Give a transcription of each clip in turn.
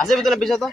আছে ভিতরে পিছে তো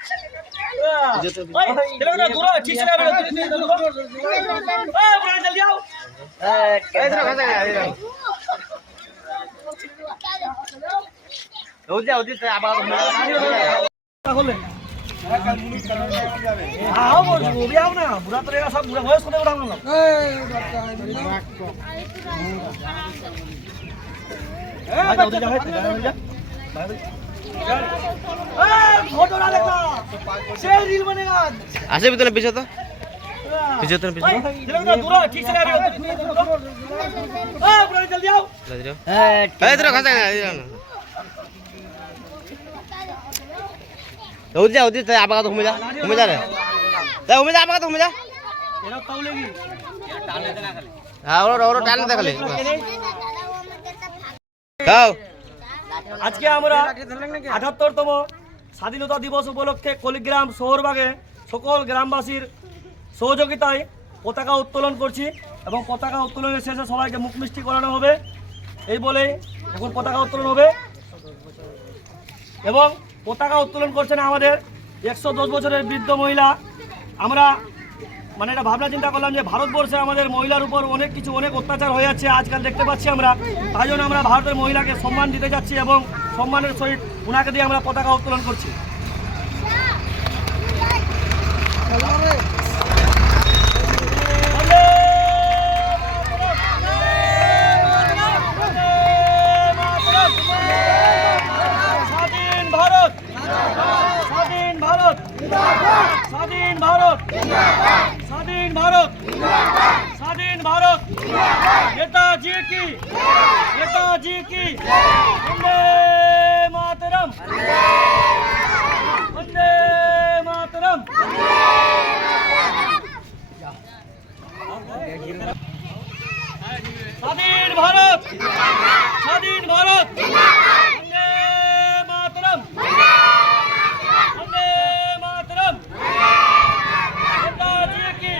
আছে ভিতরে পিছে তো পিছে তো পিছে আবার ঘুমে যা রে ঘুমে যা আবার ঘুমে যা হ্যাঁ ওরা টান দেখালে আজকে আমরা ৭৮তম স্বাধীনতা দিবস উপলক্ষে কলিগ্রাম শহরবাগে সকল গ্রামবাসীর সহযোগিতায় পতাকা উত্তোলন করছি এবং পতাকা উত্তোলনের শেষে সবাইকে মুখ মিষ্টি করানো হবে। এই বলে এখন পতাকা উত্তোলন হবে এবং পতাকা উত্তোলন করছেন আমাদের ১১০ বছরের বৃদ্ধ মহিলা। আমরা এটা ভাবনা চিন্তা করলাম যে ভারতবর্ষে আমাদের মহিলার উপর অনেক অত্যাচার হয়ে যাচ্ছে আজকাল দেখতে পাচ্ছি আমরা। তাই জন্য আমরা ভারতের মহিলাকে সম্মান দিতে যাচ্ছি এবং সম্মানের সহিত ওনাকে দিয়ে আমরা পতাকা উত্তোলন করছি। স্বাধীন ভারত, স্বাধীন ভারত, স্বাধীন ভারত, স্বাধীন ভারত, স্বাধীন ভারত। নেতাজি কি, নেতাজি কি, বন্দে মাতরম, বন্দে মাতরম। স্বাধীন ভারত, স্বাধীন ভারত, বন্দে মাতরম, বন্দে মাতরম। নেতাজি কি,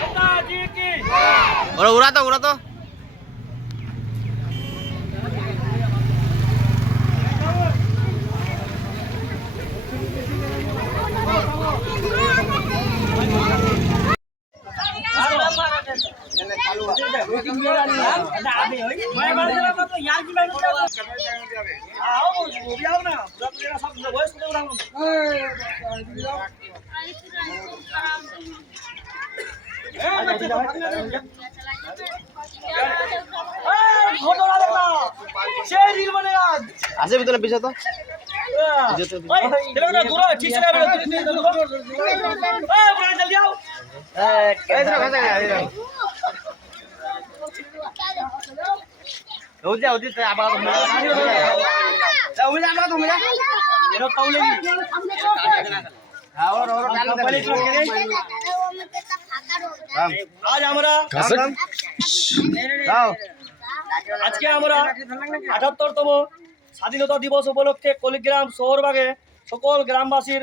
নেতাজি কি। ওরা তো আছে ভিতরে পিছে তো আবার আজকে আমরা ৭৮তম স্বাধীনতা দিবস উপলক্ষে কলিগ্রাম শহরবাগে সকল গ্রামবাসীর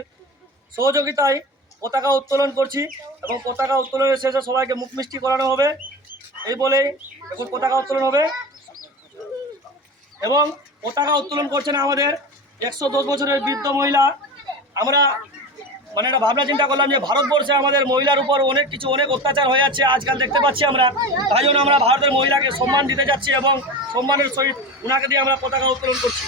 সহযোগিতায় পতাকা উত্তোলন করছি এবং পতাকা উত্তোলনের শেষে সবাইকে মুখ মিষ্টি করানো হবে। এই বলে এখন পতাকা উত্তোলন হবে এবং পতাকা উত্তোলন করছেন আমাদের ১১০ বছরের বৃদ্ধ মহিলা। আমরা এটা ভাবনা চিন্তা করলাম যে ভারতবর্ষে আমাদের মহিলার উপর অনেক অত্যাচার হয়ে যাচ্ছে আজকাল দেখতে পাচ্ছি আমরা। তাই জন্য আমরা ভারতের মহিলাকে সম্মান দিতে যাচ্ছি এবং সম্মানের সহিত ওনাকে দিয়ে আমরা পতাকা উত্তোলন করছি।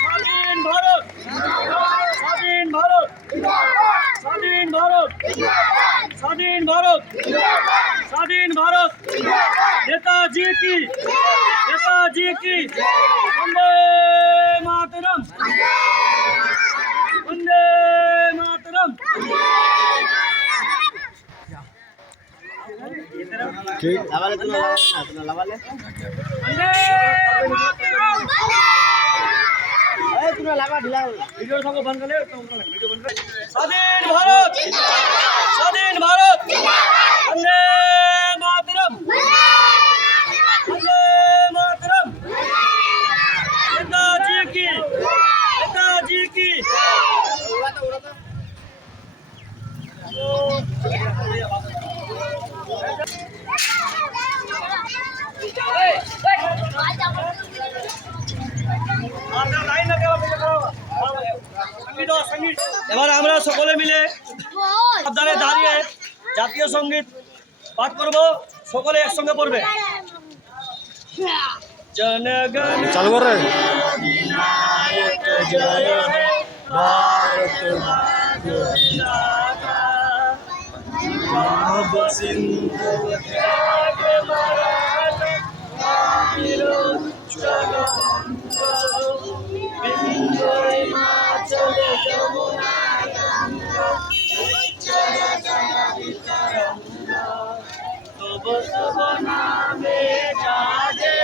স্বাধীন ভারত, স্বাধীন ভারত, স্বাধীন ভারত, স্বাধীন ভারত, স্বাধীন ভারত। নেতাজি কি, নেতাজি কি, বন্দে মাতরম, বন্দে মাতরম। ঠিক লাভালে বন্দে মাতরম। ভিডিও থাকো বন্ধ করে ভিডিও বন্ধ করে স্বাধীন ভারত স্বাধীন ভারত বন্দে মাতরম বন্দে মাতরম नेताजी की এবার আমরা সকলে মিলে সাবধানে দাঁড়িয়ে জাতীয় সঙ্গীত পাঠ করব সকলে একসঙ্গে পড়বে जनगण चालू कर रहे अधिनायक जय हे भारत भाग्य विधाता पंजाब सिंधु त्याग मराठा कालिलोचन बिंदु हिमाचल यमुना गंगा उच्चल जगति तरंगा तब तब नामे जागे